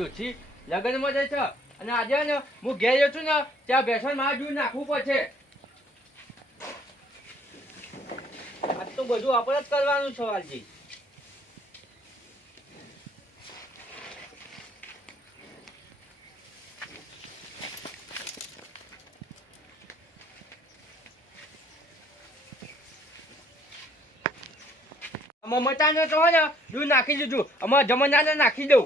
દોશી લગ્નમાં જાય છે અને આજે ને હું ઘેર જઉં છું ને ત્યાં બેસન મારા દૂધ નાખવું પડશે. આજ તો બધું આપણે જ કરવાનું છે વાલજી. મમતાને તો ને દૂધ નાખી દીધું, અમારા જમનાને નાખી દઉં.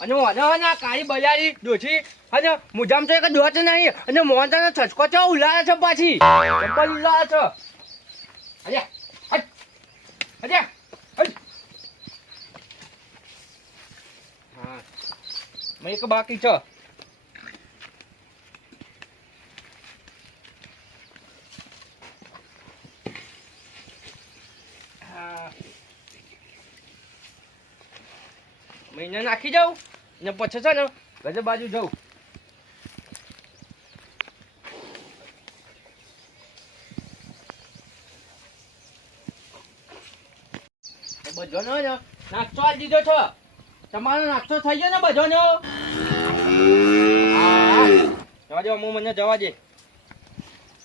અને મને કાળી બજારી ડોસી અને મુજામ તો એક દોત નહીં અને મોહનતાનો છચકો છે ઉલાળે છે પાછી ચપ્પલ ઉલાળે છે. અલ્યા હટ અલ્યા હટ. હા મેં એક બાકી છે. મહિને નાખી જાઉં ને પછી છે ને ગજબ બાજુ જાઉં. બધાનો ને નાસ્તો આલી દીધો છે. તમારો નાસ્તો થઈ ગયો ને બધાનો? હા જવા દે, હું મને જવા દે.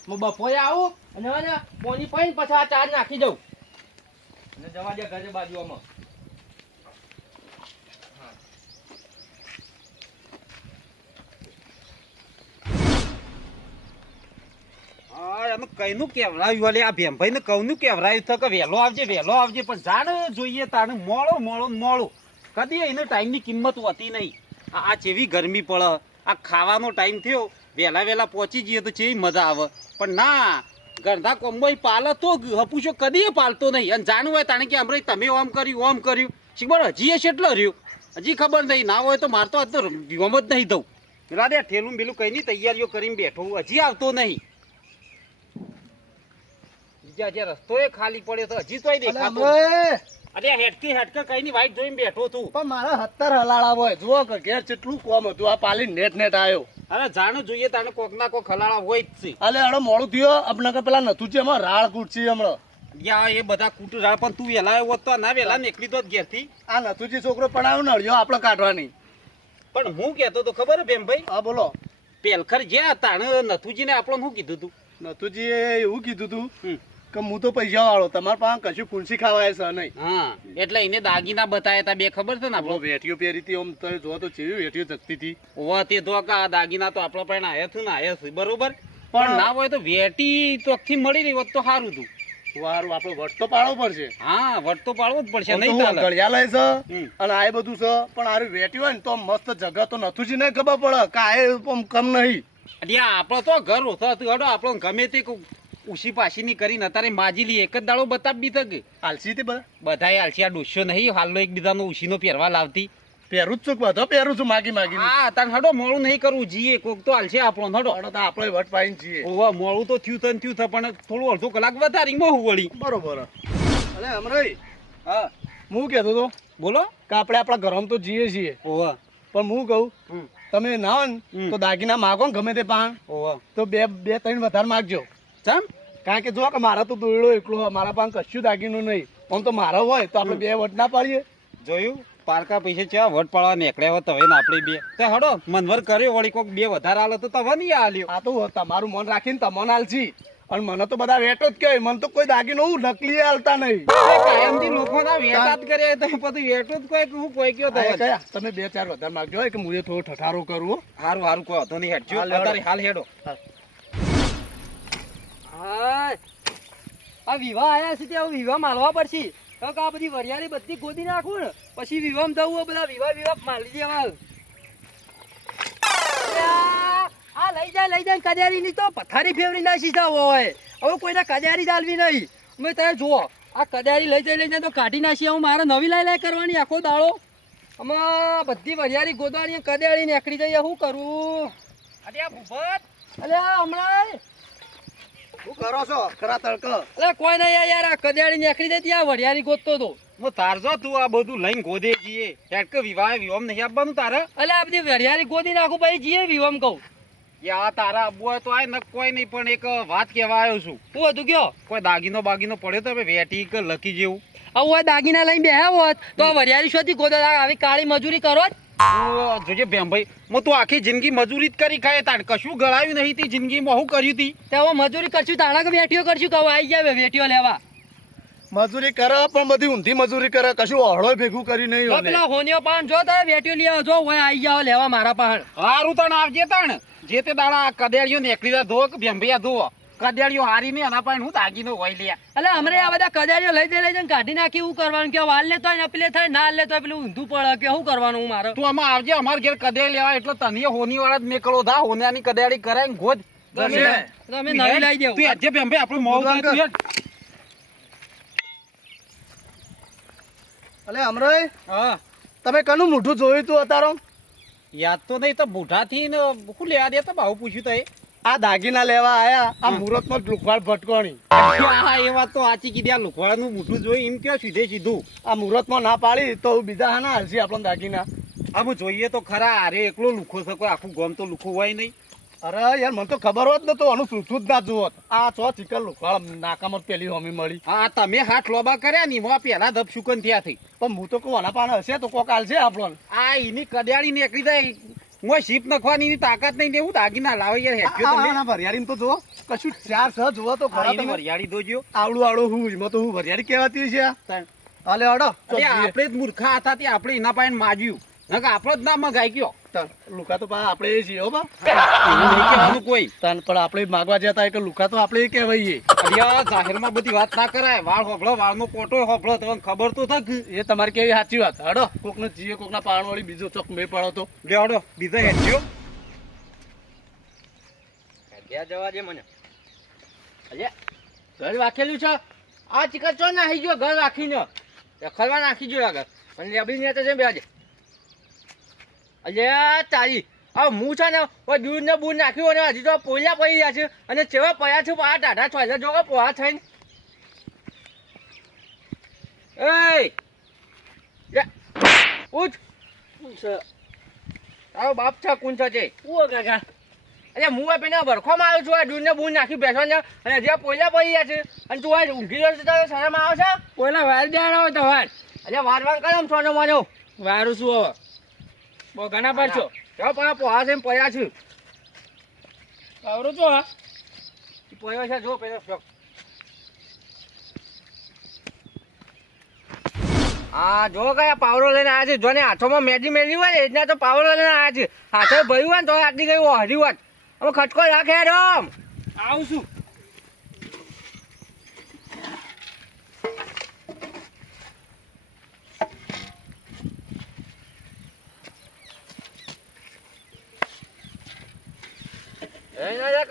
હું બપોરે આવું અને પોની પાઈને પછી આ ચાર નાખી દઉં અને જવા દે ઘરે બાજુમાં. કઈનું કેવરાયું આ ભેમભાઈ ને કઉનું કેવરાયું તો કે વહેલો આવજે પણ જાણ જોઈએ તાને મોડું કદી એને ટાઈમની કિંમત હોતી નહીં. આ જેવી ગરમી પડે, આ ખાવાનો ટાઈમ થયો, વહેલા પહોંચી જઈએ તો કેવી મજા આવે. પણ ના, ગરધા કોમ્બોય પાલે તો હપુશો કદી પાલતો નહીં. અને જાણવું હોય તાણે કે અમરે તમે ઓમ કર્યું શીખબર હજી હશે એટલો રહ્યો, હજી ખબર નહીં. ના હોય તો મારતો આજ તો વિવમ જ નહીં દઉં. રાધે ઠેલું બેલું કઈ ની તૈયારીઓ કરીને બેઠો, હજી આવતો નહીં. રસ્તો એ ખાલી પડ્યો તો હજી તોય દેખાતો. અરે હેટકે કઈ ની વાઈટ જોઈને બેઠો તું. પણ મારા 70 હલાળા હોય. જુઓ કે ઘેર કેટલું કોમ હતું, આ પાલી નેટ આવ્યો. અરે જાણું જોઈએ તાને કોક ના કોક હલાળા હોય જ છે. અલે અડો મોડું થયો આપણે કે પેલા નતું છે એમાં રાળ કૂટછી હમણાં. યા એ બધા કૂટ રાળ, પણ તું વેલા આવ્યો તો ના વેલા નીકળી તો ઘેર થી. આ નતુજી છોકરો પડાવ્યો ને અડ્યો આપણે કાઢવાની. પણ હું કેતો તો ખબર હે ભેમભાઈ? હા બોલો. પેલખર જ્યાં તાણે નથુજી ને આપણને શું કીધું તું? નતુજી એવું કીધું તું કે હું તો પૈસા વાળો, તમારા પાસે કશું ફૂંસી ખાવાય છે નહીં. હા એટલે એને દાગીના બતાયા તા બે, ખબર છે ને? આપણો વેઠીઓ પહેરી હતી, આમ તો જો તો ચેવી વેઠીઓ જગતી હતી. ઓવા તે તો આ દાગીના તો આપણો પણ આયા છું બરોબર. પણ ના હોય તો વેટી ચોકથી મળી રહી હોત તો સારું તું. વારું આપણો વટ તો પાડવો પડશે. હા વટ તો પાડવો જ પડશે. નહીં ગળિયા લે છે અને આ બધું છે, પણ આ વેટી હોય ને તો મસ્ત જગા તો નથુજી ને ખબર પડે કે આ કમ નહીં. આપણો તો ઘર ઓછો હતું. હડો આપણો ગમે તે ઉશી પાસીની કરીને અત્યારે માજીલી એક જ દાડો બતાવી તક આલસી તે બધા આલસી. આ ડોસ્યો નહીં હાલો એકબીજાનો ઉશીનો પહેરવા લાવતી. પહેરું જ છું, બધો પહેરું છું માગી. હા તાર હડો મોડું નહીં કરવું જીએ, કોક તો હાલશે આપણો. હડો આપણે વટ પાડીને છીએ. ઓવા મોડું તો થયું પણ થોડું અડધો કલાક વધારી બહુ વળી. બરોબર. અરે અમરાઈ, હા હું કહેતો તો બોલો કે આપણે આપણા ઘરમાં તો જીએ છીએ. ઓવા પણ હું કહું તમે ના હોય ને તો દાગીના માગો ને ગમે તે પાન. ઓવા તો બે ત્રણ વધારે માગજો. ચમ? કારણ કે જો કે મારા તો દોયડો એકલો, મારા પાસે કશું દાગીનું નહીં. આમ તો મારો હોય તો આપણે બે વટ ના પાડીએ. જોયું પારકા પૈસે છે વટ પાડવા નીકળ્યા હોત હવે ને આપણે બે તે હડો મનવર કર્યો વળી કોક બે વધારે આલો તો તમે નહીં આલ્યો. આ તો તમારું મન રાખીને તમને આલછી. અને મને તો બધા વેટો જ કહેવાય. મને તો કોઈ દાગીનો હું નકલી હાલતા નહીં. કાયમથી લોકોના વેટા જ કરે તો પછી વેટો જ કોઈ કયો તમે બે ચાર વધારે માગજો કે હું થોડો ઠઠારો કરું. હારું કોઈ હતો નહીં. હેડજો અત્યારે હાલ હેડો. આ વિવાહ આયા છે ત્યાં વિવાહ માલવા પડશે. કારણ કે આ બધી વરિયાળી બધી ગોદી નાખું ને પછી વિવાહ જવું હોય, બધા વિવાહ માલી દેવા. આ લઈ જાય કજારી ની તો પથારી ફેવરી નાખી હોય. હવે કોઈને કજારી ચાલવી નહીં. અમે તમે જુઓ આ કજારી લઈ જાય તો કાઢી નાખી. હું મારે નવી લાઈ કરવાની આખો દાડો. આમાં બધી વરિયાળી ગોદવાની કજારી નીકળી જાય. શું કરું? અરે આ ભૂપત, અલે હમણાં શું કરો છો ખરા તડકો? અલે કોઈ નહીં યાર, આ કજારી નીકળી જાય ત્યાં વરિયાળી ગોતતો હતો. તારજો તું આ બધું લઈને ગોદે જઈએ. હેડકે વિવાહ નહીં આપવાનું તારે? અલે આ બધી વરિયાળી ગોદી નાખું પછી જીએ વિવાહ કહું. યા તારા આબુ હોય તો આય ન કોઈ નહીં. પણ એક વાત કહેવા આવ્યો છું. શું હતું કયો? કોઈ દાગીનો પડ્યો તો વેટી કે લકી જેવું? હવે દાગીના લઈને બેહ્યા હોત તો આ વરિયાળી શોધી ગોદો આવી કાળી મજૂરી કરો જ. જોજે ભેમભાઈ હું તું આખી જિંદગી મજૂરી જ કરી ખાય તાણ કશું ગળાયું નહીં તી જિંદગીમાં હું કર્યું તી તે હવે મજૂરી કરશું તાણા કે વેઠીઓ કરશું કે હવે આવી જાય વેઠીઓ લેવા. મજૂરી કરે પણ બધી ઊંધી મજૂરી કરે, કશું ઓહળો ભેગું કરી નહીં તો હોને. પેલા હોનીઓ પાન જો તો વેઠીઓ લઈ આવો જો હોય આવી જાવ લેવા મારા પાન. હારું તાણ આવજે તાણ જે તે દાડા આ કદેડીઓ નીકળી ધો કે ભેમભાઈ ધો કદેડીઓ હારી ને એના પાસે હું દાગીનો હોય લે. એટલે અમરે આ બધા કજારીઓ લઈ જઈને કાઢી નાખી શું કરવાનું કે વાલ લેતો હોય ને પેલે થાય ના લેતો હોય પેલું ઊંધું પડે કે શું કરવાનું મારે. તું આમાં આવજે અમાર ઘેર કદેડી લેવા એટલે તને હોની વાળા જ મેકળો ધા હોનાની કદેડી કરાય ગોજ તમે નવી લઈ દેવું. તું આજે ભેમભાઈ આપણું મોં મોઢું તું હેડ. અલે અમરાય, હા તમે કનું મોઢું જોયું તું અતારો? યાદ તો નહીં તો બુઢાથી ને શું લેવા દે તો ભાવ પૂછ્યું તો આ દાગીના લેવા આયા, આ મુહૂર્તમાં લુખવાડ ભટકોણી. હા એ વાત તો સાચી કીધી. આ લુખવાડાનું મોઢું જોઈ એમ કયો સીધે સીધું આ મુહૂર્તમાં ના પાડી તો બીજા હા ના હાલશે આપણને દાગીના. આમ જોઈએ તો ખરા અરે એકલો લુખો છે કોઈ આખું ગામ તો લુખું હોય નહીં. અરે યાર મને તો ખબર હોત ને તો આનું સૂઠું જ ના જોત. આ છો ચિકન લુખવાડ નાકામાં પેલી હોમી મળી. હા તમે હાથ લોબા કર્યા ની એમાં પેલા ધબ શુકન થયા થઈ. પણ હું તો કહું આના પાને હશે તો કોક હાલશે આપણને. આ એની કડિયાળી નીકળી જાય હું શીપ નખવાની એની તાકાત નહીં દેવું દાગીના લાવે યાર હેઠ્યો તમે. આ વરિયાળી તો જો કશું ચાર છ જોવો તો ખરા એની તમે. વરિયાળી દોજો. આવડું આવડું હું એમાં તો હું વરિયાળી કહેવાતી છે આ. હાલે હડો અરે આપણે જ મૂર્ખા હતા તે આપણે એના પાસે માજ્યું નકર આપણો જ ના મગાઈ ગયો. લુકા તો પા આપણે એ છીએ હો બા. એવું નહીં કહેવાનું કોઈ. પણ આપણે માગવા જતા કે લુકા તો આપણે એ કહેવાઈએ. અરે આ જાહેરમાં બધી વાત ના કરાય. વાળ હોભળો વાળનો પોટો હોભળો તમને ખબર તો થક. એ તમારી કેવી સાચી વાત. હડો કોકને જીએ કોકના પાણ વાળી બીજો ચોક મેં પડો તો લે હડો બીજા હેઠ્યો. ઘેર જવા દે મને. અલે ઘર રાખેલું છે આ ચિકન ચો નાખી ગયો ઘર રાખીને ખરવા નાખી ગયો આગળ અને લેબડી ને તો છે બે આજે. અલે તારી આ હું છે ને દૂધ ને બૂધ નાખ્યું અને હજી તો પોલિયા પડી ગયા છે અને ચેવા પડ્યા છે આ ટાઢા છોયલા જો પોળા થઈને. એ ઉઠ તારો બાપ છે કોણ છે ઓ કાકા. અરે હું પેલા વરખોમાં આવ્યો છું આ દૂધ ને બૂધ નાખી બેસો ને અને હજી પોલિયા પડી ગયા છે અને તું આ ઊંઘી રહ્યો છે તારે શરમ આવે છે. પોલા વાર દેવાનો હોય તો વાર. અરે વાર વાર કરે સોનો માનો વારું શું હવે બહુ ઘણા પર છો ચાલો પણ પોહા છે પડ્યા છું આવરું છો હા પડ્યો છે જો પેલો શોખ. હા જો કયા પાવડો લઈને આવ્યા છે જો ને હાથોમાં મેજી મેલી હોય ને એના તો પાવડો લઈને આવ્યા છે હાથે ભર્યું હોય ને તો આટલી ગઈ હરી વાત અમે ખટકો રાખે રમ આવું છું.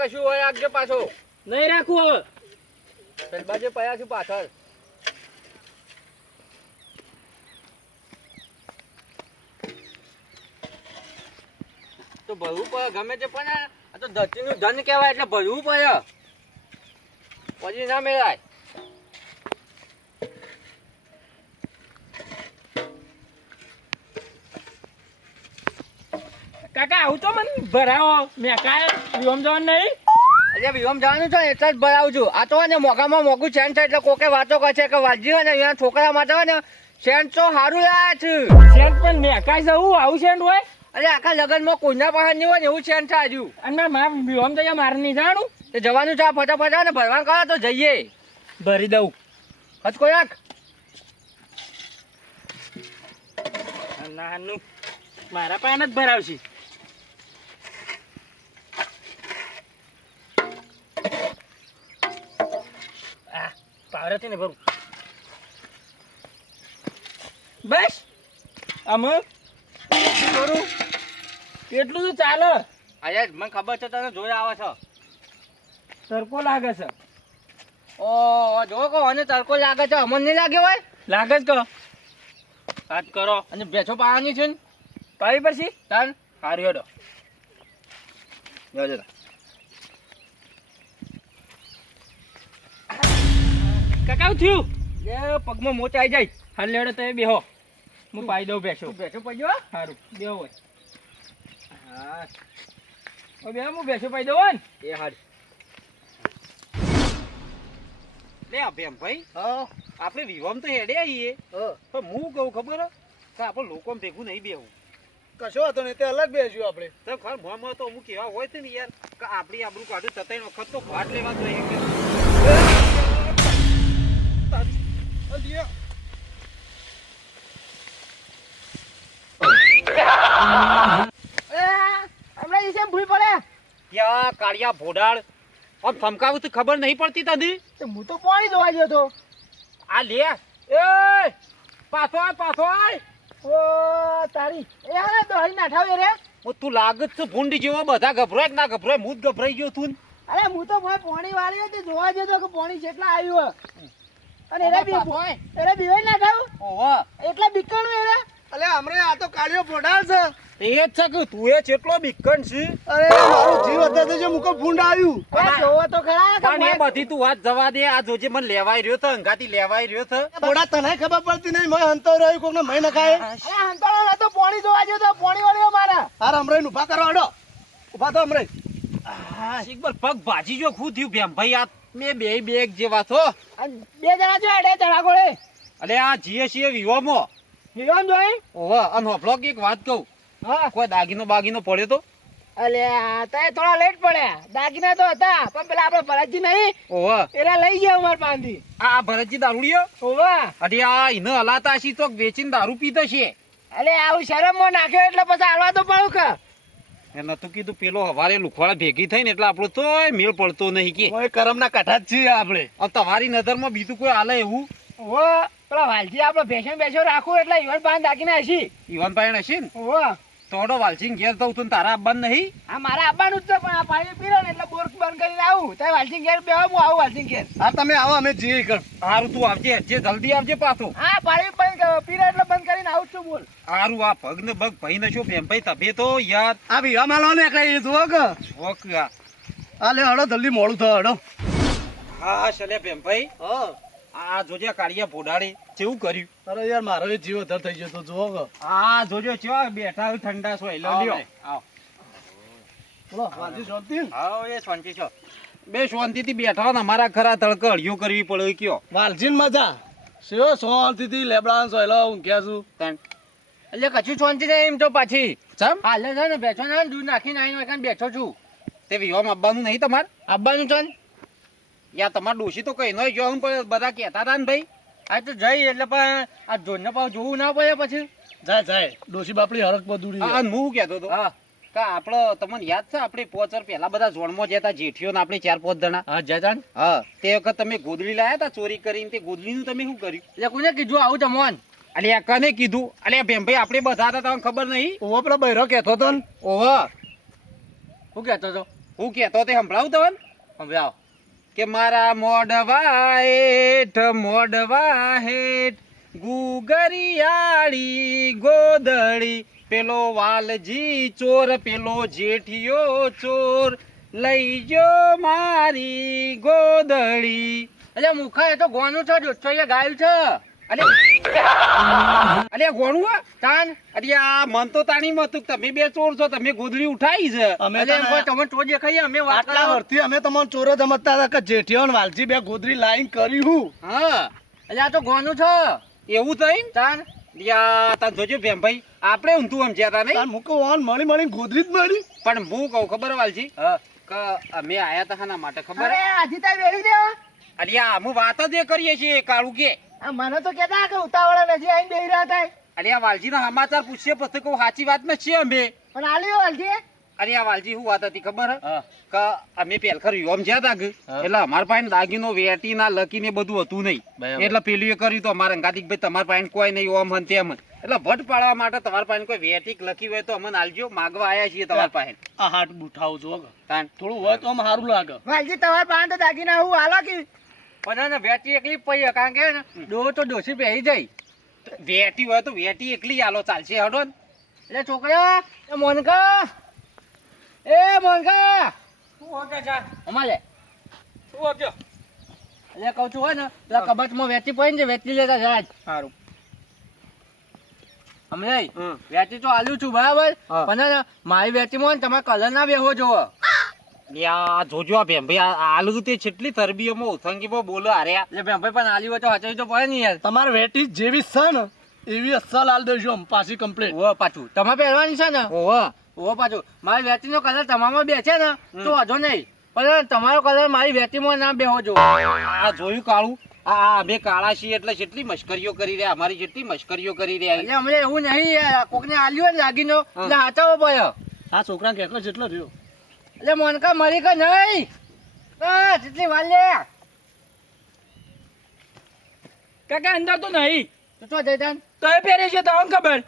કશું હોય આગળ પાછો નહીં રાખવું હવે પેલ બાજુ પડ્યા છું પાછળ. તો ભરવું પડે ગમે તે પણ આ તો ધરતીનું ધન કહેવાય એટલે ભરવું પડે પછી ના મેળાય. કાકા આવું તો મને ભરાવો મેં કાંઈ વિહોમ જવાનું નહીં. અરે વિહોમ જવાનું છે એટલે જ ભરાવું છું. આ તો ને મોઘામાં મોઘું સેન્ટ છે એટલે કોકે વાતો કરે છે કે વાજી હોય ને અહીંયા છોકરા માટે હોય ને સેન્ટ તો સારું લાયા છે. સેન્ટ પણ મેં કાંઈ જવું આવું સેન્ટ હોય. અરે આખા લગનમાં કોઈના પાસે નહીં હોય ને એવું સેન્ટ છે હજુ. અને મારે વિહોમ જઈએ મારે નહીં જાણું તો જવાનું છે ફટાફટ ને ભરવાનું કરો તો જઈએ ભરી દઉં હચકો રાખ. નાનું મારા પાસે જ ભરાવશે. પાવરેથી ને ભરું બસ આમ કરું એટલું તો ચાલે. અરે મને ખબર છે તને જોઈ આવે છે તડકો લાગે છે. ઓ જો કહો અને તડકો લાગે છે અમને નહીં લાગે હોય લાગે જ કહો વાત કરો અને ભેંસો પાવાની છે ને પાવી પછી તાન સારી હેડો જજો. કાકા થયું એ પગમાં મોચ આવી જાય હાલ લેડો તમે બેહો હું પાઈ દઉં બેસો બેસો પડ્યો સારું બેહો હોય હા બે હું બેસો પાઈ દઉં ને એ હાર લે આ ભેમભાઈ હા આપણે વિવામ તો હેડે આવીએ હા. પણ હું કહું ખબર હે? કે આપણે લોકો ભેગું નહીં બેહવું કશો વાંધો નહીં તે અલગ બેસ્યું આપણે તો ખર મોમાં તો અમુક એવા હોય છે ને યાર કે આપણી આબરૂ કાઢું તતાઈ વખત તો ભાટ લેવા જોઈએ કે હમણાં ઈ કેમ ભૂલ પડે યા કાળિયા ભોડાળ આમ થમકાવું તો ખબર નહીં પડતી તને હું તો પાણી જોવા ગયો તો આ લે એ પાછો આય પાછો આય ઓ તારી એ હા તો હરી નાઠાવ રે ઓ તું લાગત છે ભૂંડ જેવો બધા ગભરાય કે ના ગભરાય હું જ ગભરાઈ ગયો તું અરે હું તો ભાઈ પાણી વાળી હતી જોવા ગયો તો કે પાણી કેટલા આવ્યું અને એરે બી એરે બીવાય નાઠાવ ઓવા એટલા બીકણું એરે અલે હમણે આ તો કાળિયો ફોડાળ છે એ જ છે કે તું એ કેટલો બીકણ છે અરે મારું જીવ અત્યારે જે મુકો ભૂંડ આવ્યું અરે જોવો તો ખરા પણ એ બધી તું વાત જવા દે આ જોજે મને લેવાઈ રહ્યો છે અંગાથી લેવાઈ રહ્યો છે ફોડા તને ખબર પડતી નહીં મેં હંતો રહ્યું કોકને મહી નખાય અરે હંતાળો નતો પાણી જોવા ગયો તો પાણી વાળ્યો મારા હાર હમણાં ઊભા કરો અડો ઊભા તો હમણાં શીખબર પગ ભાજી જો ખુદ થયું ભેમ ભાઈ આ મેં બે બેગ જેવા છો અને બે જણા જો અડે ચડા ગોળે અલે આ જીએ છીએ વિવામો વિવામ જોઈ ઓવા અને હોફળો કે એક વાત કહું હા કોઈ દાગીનો બાગીનો પડ્યો તો અલે આ તે થોડા લેટ પડ્યા દાગીના તો હતા પણ પેલા આપણે ભરતજી નહીં ઓવા એરા લઈ ગયા અમાર પાંથી આ ભરતજી દારૂડિયો ઓવા અરે આ એને હલાતા હશી તો વેચીને દારૂ પીતો છે અલે આવું શરમમાં નાખ્યો એટલે પછી હાલવા તો પડું કે એ નતું કીધું પેલો હવારે લુખવાડા ભેગી થઈ ને એટલે આપણો તોય મેળ પડતો નહીં કે ઓય કરમના કાંઠા જ છીએ આપણે હવે તમારી નજરમાં બીજું કોઈ હાલે એવું ઓવા પેલા વાલજી આપણે ભેસો બેસો રાખું એટલે ઈવન પાંચ દાગીના હશી ઈવન પાયણ હશે ને ઓવા તોડો વાલસિંગ ઘેર જવું તું ને તારા આવવાનું નહીં આ મારે આવવાનું જ છે પણ આ પાણી પીરો ને એટલે બોર બંધ કરીને આવું ત્યાં વાલસિંગ ઘેર બેહો હું આવું વાલસિંગ ઘેર હા તમે આવો અમે જઈએ કર હારું તું આવજે જે જલ્દી આવજે પાછો હા પાણી બંધ પીરો એટલે બંધ કરીને આવું જ છું બોલ હારું આ પગ ને બગ ભાઈ ને શું ભેમ ભાઈ તબે તો યાર આ ભી અમાલો ને કઈ જુઓ કે ઓક આ લે હડો જલ્દી મોડું થાય હડો હા ચલે ભેમ ભાઈ હા આ જોજે કાળિયા ભોડાડી કેવું કર્યું અરે યાર મારો એ જીવ અધર થઈ ગયો તો જુઓ કે હા જોજો ચો બેઠા હોય ઠંડા સોય લ્યો આવ બોલો વાંચી શાંતિ આવો એ શાંતિ છો બે શાંતિથી બેઠા હોય ને અમારા ખરા તડકે હળિયો કરવી પડે કયો વાલજીન મજા સેવો શાંતિથી લેબડા સોયલા ઊંઘ્યા છું તન એટલે કશું શાંતિ નહીં એમ તો પાછી ચમ હાલે છે ને બેઠો ને દૂધ નાખીને આવીને વાંકાને બેઠો છું તે વિવાહ આવવાનું નહીં તમારે આવવાનું છે ને યા તમારે ડોશી તો કઈ નહીં જોવું પણ બધા કહેતા હતા ને ભાઈ આ તો જઈ એટલે પણ આ જોઈને પાછું જોવું ના પડે પછી જાય જાય ડોશી બાપડી હરક બધુડી હા હું કહેતો હતો હા કે આપણો તમને યાદ છે આપણે 5 વર્ષ પહેલા બધા ઝોણમાં જતા જેઠીઓ ને આપણે 4-5 જણા હા જતા ને હા તે વખત તમે ગોદડી લાયા હતા ચોરી કરીને તે ગોદડીનું તમે શું કર્યું એટલે કોને કીધું આવું તમોન અલે આ કને કીધું અલે ભેમ ભાઈ આપણે બધા હતા તમને ખબર નહીં ઓવો પેલો બૈરો કહેતો તો ને ઓહ શું કહેતો હતો હું કહેતો તે સંભળાવું તમને સમજાવો કે મારા મોડવા હેઠ ગુગરિયાળી ગોદડી પેલો વાલજી ચોર પેલો જેઠિયો ચોર લઈ ગયો મારી ગોદડી એટલે મુખા એ તો ગોનું છે દોસ્તો એ ગાયું છે અલે અલે ગોણું હે? તાન અરે આ મન તો તાણી મતું તમે બે ચોર છો તમે ગોદડી ઉઠાઈ છે અમે એટલે એમ કોઈ તો તમને તો દેખાઈએ અમે વાત આટલા કરો વર્ષથી અમે તમને ચોરો સમજતા હતા કે જેઠિયો ને વાલજી બે ગોદરી લાઈન કરી હું હા એટલે આ તો ગોનું છે એવું થઈ તાન યા તા જોજો ભેમ ભાઈ આપણે ઊંધું સમજ્યા તા નહીં તાર મુકો વાન મળી ગોદરી જ મળી પણ હું કહું ખબર વાલજી હા કે અમે આયા તા હાના માટે ખબર અરે આજી તાઈ વેરી દેવા અરે આ અમે વાત જ એ કરીએ છીએ કાળું કે આ મને તો કહેતા કે ઉતાવળા નથી આઈને બેહી રહ્યા હતા અરે આ વાલજી ના સમાચાર પૂછીએ પછી કહું સાચી વાત નથી અમે પણ આલ્યો વાલજી અરે આ વાલજી શું વાત હતી ખબર હે? હા કે અમે પેલખર યોમ જ્યાં તા કે હા. એટલે અમારા પાસે દાગીનો વેટી ના લકી ને બધું હતું નહીં બરાબર. એટલે પેલું એ કર્યું તો અમારા અંગાતિક ભાઈ તમારા પાસે કોઈ નહીં ઓમ હન તેમ હન. એટલે ભટ પાડવા માટે તમારા પાસે કોઈ વેટીક લકી હોય તો અમને આલજો માગવા આયા છીએ તમારા પાસે આ હાટ બુઠાવ જો કે તાન થોડું હોય તો આમ સારું લાગે વાલજી તમારે પાસે તો દાગીના હું હાલો કે પણ વેટી એકલી પઈ કારણ કે ડો તો ડોસી પહેરી જાય વેટી હોય તો વેટી એકલી આલો ચાલશે હડો ને. એટલે છોકરા એ મોનકા એ મોનકા શું હોકે જા અમારે શું હોકે એટલે કહું છું હોય ને પેલા કબાટમાં વેચી પડી ને વેચી લેતા જાય સારું અમને હમ. વેચી તો આલ્યું છું બરાબર હા. પણ હે ને મારી વેચીમાં ને તમારે કલર ના બેહો જોવો યા જોજો આ ભેમભાઈ આલુ તે કેટલી તરબીઓમાં ઉથંગીમાં બોલો હાર્યા. એટલે ભાઈ પણ આલી હોય તો હચાવી તો પડે ને યાર. તમારે વેટી જેવી છે ને એવી અસલ હાલ દેજો આમ પાછી કમ્પ્લીટ. ઓવો પાછું તમે પહેરવાની છે ને. ઓહો ઓવો પાછું મારી વેટીનો કલર તમારામાં બેસે ને તો વાંધો નહીં, પણ તમારો કલર મારી વેટીમાં ના બેહો જો. આ જોયું કાળું આ અમે કાળા છીએ એટલે કેટલી મશ્કરીઓ કરી રહ્યા, અમારી જેટલી મશ્કરીઓ કરી રહ્યા. એટલે અમે એવું નહીં યાર, કોકને આલ્યું હોય ને દાગીનો એટલે હાચાવો પડે. આ છોકરા કેટલો જેટલો રહ્યો. એટલે મોનકા મરી કે નહીં બસ એટલી વાર લે. કાકા અંદર તો નહીં તો શું જઈતાન તો એ પહેરે છે તમને ખબર.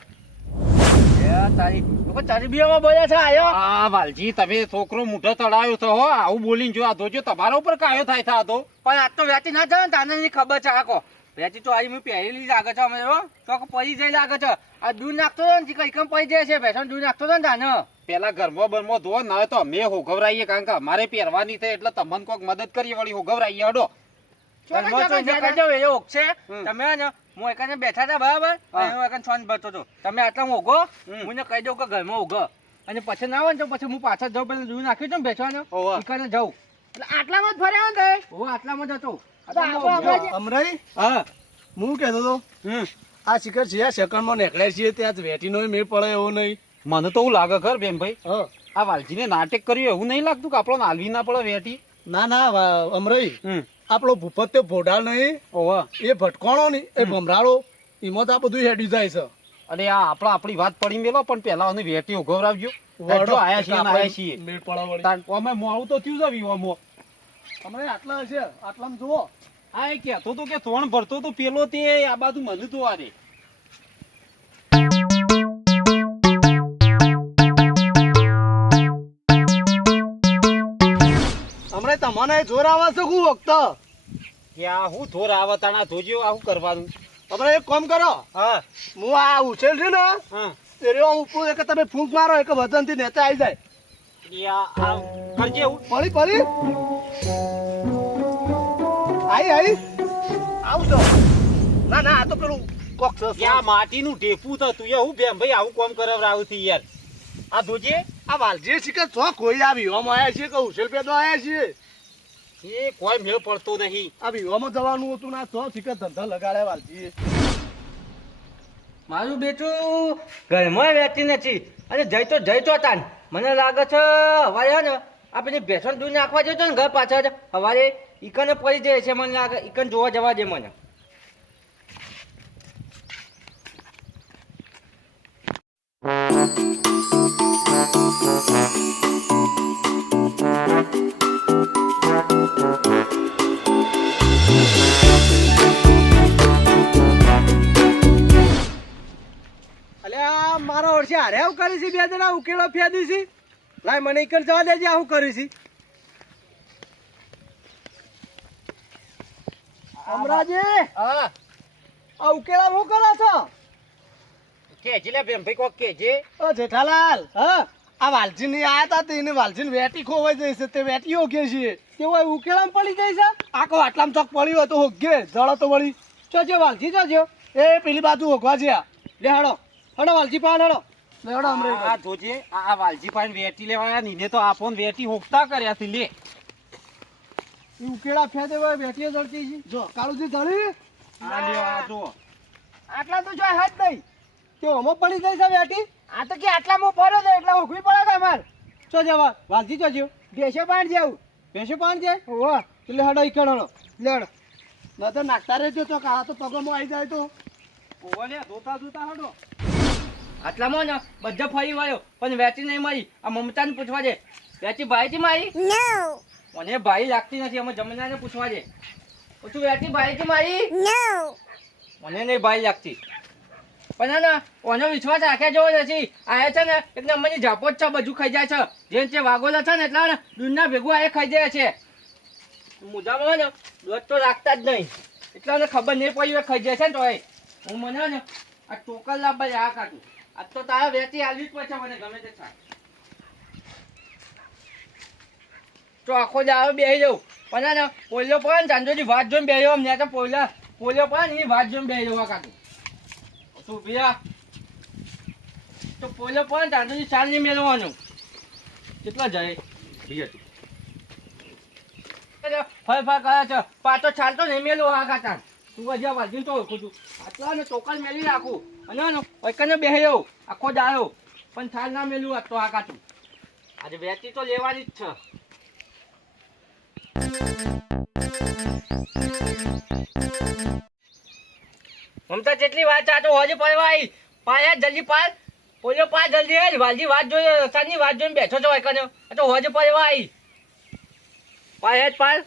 તારી લોકો ચરબીઓમાં બોલે છે આયો. આ વાલજી તમે છોકરો મૂઢો તળાયો તો હો, આવું બોલીને જો આ જોજો તમારા ઉપર કાયો થાય થા તો. પણ આજ તો વેચી ના જાય ને તાને ની ખબર છે આકો વેચી તો આવી મેં પહેરેલી લાગે છે અમે તો પડી જાય લાગે છે. આ દૂધ નાખતો હતો ને કઈ પડી જાય છે ભેંસો દૂધ નાખતો હતો ને તાને. પેલા ઘરમાં બરમાં ધો ના તો અમે હોગવરાઈએ કારણ કે અમારે પહેરવાની થઈ એટલે તમને કોઈક મદદ કરીએ વળી હોગવરાઈએ હડો. તમે ને હું એકાને બેઠા હતા બરાબર, હું એકાને છોન ભરતો હતો. તમે આટલા હોગો મને કહી દઉં કે ઘરમાં હોગો અને પછી ના આવે ને તો પછી હું પાછળ જાઉં, પેલું દૂધ નાખ્યું છે ને બેસવાનું એકાને જાઉં એટલે આટલામાં જ ફર્યા ને. હું આટલામાં જ હતો. અમરાઈ હા હું કહેતો હતો આ શિખર છે સેકન્ડમાં નીકળ્યા છીએ ત્યાં જ વેટીનો મેળ પડે એવો નહીં. મને તો એવું લાગે ખર બેનભાઈ હા આ વાલજીને નાટક કર્યું એવું નહીં લાગતું કે આપણો નાલવી ના પડે વેટી. ના ના અમરાઈ આપણો ભૂપત તે ભોડાલ નહીં ઓહો એ ભટકોણો નહીં એ ભમરાળો એમાં તો આ બધું હેડી જાય છે. અરે આ આપણી વાત પડી મેલો પણ પેલા અમે વેટી ઉઘવરાવજો. હેડો આયા છીએ ને આયા છીએ. મેળ પડે વળી. તાન અમે મોડું તો થયું છે વિવામો. અમરાઈ આટલા હશે આટલામાં જુઓ. હા એ કહેતો તો કે ત્રણ ભરતો તો પેલો તે આ બાજુ મને તો આ દે. હમણાં તમને જોર આવે છે હું વખત કે આ હું થોર આવતાના ધોજો આ શું કરવાનું. હમણાં એક કામ કરો હા હું આ ઉછેલ છે ને હા એ રહ્યો ઉપર એક તમે ફૂંક મારો એક વજન થી નેચા આવી જાય. એ આ કરજે એવું. પડી પડી આઈ આવજો. ના ના આ તો પેલું કોક છે. કે આ માટીનું ઢેફું થતું એ હું બેમ ભાઈ આવું કામ કરાવરાવું થી યાર. આ ધોજે આ વાલજી શિખર છો કોઈ આ વિવામાં આવ્યા છીએ કે ઉછેલ પેદો આવ્યા છીએ. એ કોઈ મેળ પડતો નહીં. આ વિવામાં જવાનું હતું ના છો શિખર ધંધા લગાડ્યા વાલજીએ. મારું બેટું ઘરમાં વેચી નથી અને જઈ તો તાન મને લાગે છે હવારે ને આપણે ભેંસો દૂધ નાખવા જતો ને ઘર પાછળ હવારે ઈકને પડી જાય છે. મને લાગે ઈકન જોવા જવા દે મને. અલ્યા મારા વર્ષે હારે આવું કરી છે બે જણા ઉકેલો ફેદી છે. લાય મને ઈકન જવા દેજે આવું કરી છે. અમરાજી હા આ ઉકેલા હું કરો છો? કેજે લે બેમ ભાઈ કોક કેજે. ઓ જેઠાલાલ હા આ વાલજી ની આયા તા તેને વાલજી વેટી ખોવાઈ જાય છે તે વેટી હોગે છે તે હોય ઉકેલામાં પડી જાય છે. આખો આટલામાં ચોક પડી હોય તો હોગે જળો તો વળી ચોજો વાલજી ચોજો એ પેલી બાજુ હોગવા છે. લે હડો હડો વાલજી પાન હડો લે હડો આ અમરે જોજે આ વાલજી પાન વેટી લેવા નીને તો આપોન વેટી હોકતા કર્યા થી લે. ઈ ઉકેલા ફેદે હોય વેટીઓ જળતી છે. જો કાળુજી જળી આ લ્યો આ જો આટલા તો જો હાથ નહીં તે ઓમો પડી જાય છે વેટી. આ તો કે આટલામાં ફર્યો છે એટલે હોકવી પડે છે અમાર. ચો જવા વાલજી ચોજો બેસો પાણ જેવું બેસો પાણ જે ઓહો એટલે હડો ઈકણ હડો લે હડો ન તો નાખતા રહેજો તો આ તો પગમાં આવી જાય તો ઓલે જોતા જોતા હડો. આટલામાં ને બધા ફરી વાયો પણ વેચી નહીં મારી. આ મમતાને પૂછવા દે વેચી ભાઈ થી મારી. મને ભાઈ લાગતી નથી. અમે જમીનાને પૂછવા દે તું વેચી ભાઈ થી મારી. મને નહીં ભાઈ લાગતી પણ ના ઓનો વિશ્વાસ રાખ્યા જેવો નથી. આયા છે ને એટલે અમારી ઝાપો જ છે બધું ખાઈ જાય છે. જેમ જે વાગોલા છે ને એટલા ને દૂધના ભેગું આ ખાઈ જાય છે. મુદ્દામાં ને દૂધ તો રાખતા જ નહીં એટલે મને ખબર નહીં પડી હોય ખાઈ જાય છે ને તો હું મને ને આ ટોકર લાવવા આ કાઢું. આ તો તારા વેચી આલવી જ પડશે મને ગમે તે થાય તો આખો દાડો બેસી જવું. પણ ને પોલિયો પડે ને ચાંદોજી વાત જોઈને બેસી જવું. ને તો પોલિયો પડે ને એની વાત જોઈને બેસી જવા કાઢું. શું ભૈયા તો પોલિયો પડે ને ચાંદોજી ચાલ નહીં મેળવવાનું કેટલા જાય ભૈયા ફર ફર કરે છે પાછો ચાલતો નહીં મેલું હા કાકા તું હજી વાજી તો ઓળખું છું આટલા ને ચોકલ મેલી રાખું અને વૈકને બેહ્યો આખો દાયો પણ થાલ ના મેલું આ તો આ કાચું આજે વેચી તો લેવાની જ છે મમતા જેટલી વાત ચાતો હોજે પડવા આવી પાયા જલ્દી પાલ પોલો પા જલ્દી હેલ વાલજી વાત જોઈએ રસ્તાની વાત જોઈને બેઠો છો વૈકને તો હોજે પડવા આવી પાયા જ પાલ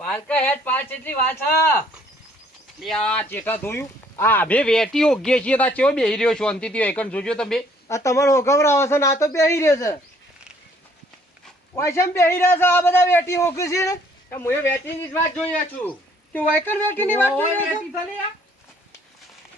પાલકા હેડ પાલ જેટલી વાત છે લે આ ચેટા જોયું આ બે વેટી ઓગે છીએ તા ચેવો બેહી રહ્યો શાંતિથી એકણ જોજો તમે આ તમારો હોગવરાવો છે ને આ તો બેહી રહ્યો છે વાયસમ બેહી રહ્યા છે આ બધા વેટી હોકે છે ને તો હું એ વેચીની જ વાત જોઈ રહ્યો છું તે વાયકર વેટીની વાત જોઈ રહ્યો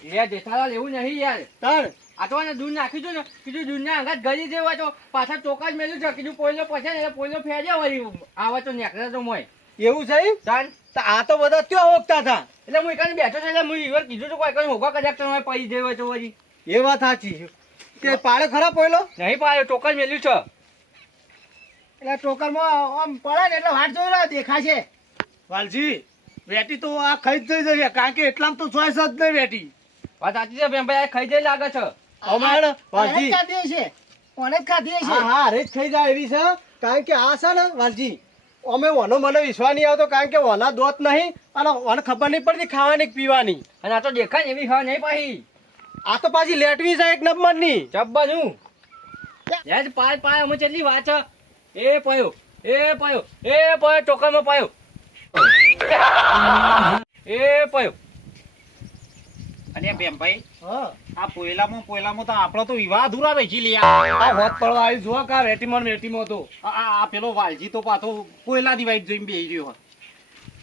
છે એ જેઠાલાલ એવું નહીં યાર તાર આ તો ને દૂધ નાખી દો ને કીધું દૂધના અંગાત ગળી જેવા તો પાછા ચોકા જ મેલ્યું છે કીધું પોયલો પછી ને એટલે પોયલો ફેર્યા વળી આવા તો નીકળે તો મોય એવું છે જાણ તો આ તો બધા ત્યાં હોકતા હતા એટલે હું એકને બેઠો છે એટલે હું ઈવર કીધું છું કોઈ કઈ હોગા કદાચ તમે પડી જયો છો વળી એ વાત સાચી છે તે પાડે ખરા પોયલો નહીં પાડ્યો ચોકા જ મેલ્યું છે એટલે ટોકરમાં આમ પડે ને એટલે વાટ જોઈ રહ્યો દેખાશે વાલજી વેટી તો આ ખાઈ જ થઈ જશે કારણ કે એટલામાં તો ચોઈસ જ નહીં વેટી વાત સાચી છે બેન ભાઈ ખાઈ જાય લાગે છે અમારે વાલજી હા હા અરે જ ખાઈ જાય એવી છે કારણ કે આ છે ને વાલજી અમે ઓનો મને વિશ્વાસ નહીં આવતો કારણ કે ઓના દોત નહીં અને ઓને ખબર નહીં પડતી ખાવાની કે પીવાની અને આ તો દેખાય ને એવી હા નહીં પાછી આ તો પાછી લેટવી છે એક નંબરની ચબ્બાનું યાર પાય પાય અમે કેટલી વાત છે એ પાયો ચોકામાં પાયો એ પાયો અને બેનભાઈ હા આ પોયલામાં તો આપણો તો વિવાહ અધૂરા રહી લે આ હોત પડવા આવી જો કા વેટીમાં તો આ પેલો વાલજી તો પાછો પોયલાની વાઈટ જોઈને બેહી રહ્યો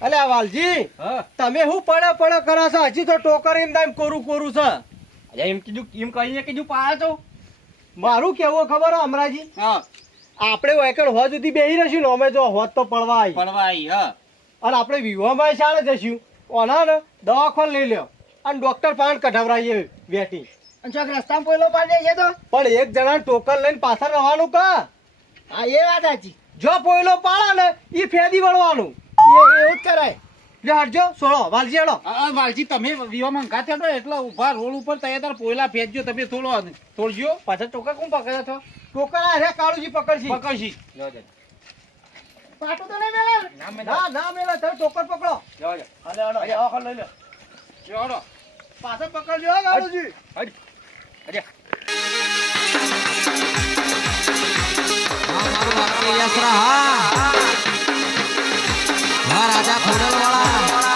અલે આ વાલજી હા તમે શું પડે કરો છો હજી તો ટોકર એમ દામ કોરું છે અરે એમ કીધું એમ કહીને કીધું પાયો તો મારું કેવું ખબર હો અમરાજી હા આપણે વેકણ હોદ સુધી બેહી રહીશું ને અમે જો હોત તો પડવા આવી પડવા આવી હા અને આપણે વિવાહમાં શાળે જશું ઓના ને દવાખાન લઈ લ્યો અને ડોક્ટર પાન કઢાવરાઈએ વેટી રસ્તામાં પોયલો પાડી છે તો પણ એક જણા ટોકન લઈને પાછળ રહેવાનું કા હા એ વાત સાચી જો પોયલો પાડે ને ઈ ફેદી વળવાનું એવું જ કરાય લે હટજો સોળો વાલજી હેડો વાલજી તમે વિવાહમાં ઘા થયો એટલે ઉભા રોડ ઉપર તૈયાર પોયલા ફેંચજો તમે તોડજો પાછા ચોકા કોણ પકડ્યા છો ટોકન આ રે કાળુજી પકડશી પકડશી પાટું તો નહીં મેલે ના મેલા તમે ટોકન પકડો જવા અલે હેડો દવાખાન લઈ લો ચોડો પાછળ પકડજો હો કાળુજી અરે હા રાજા ખોડલવાળા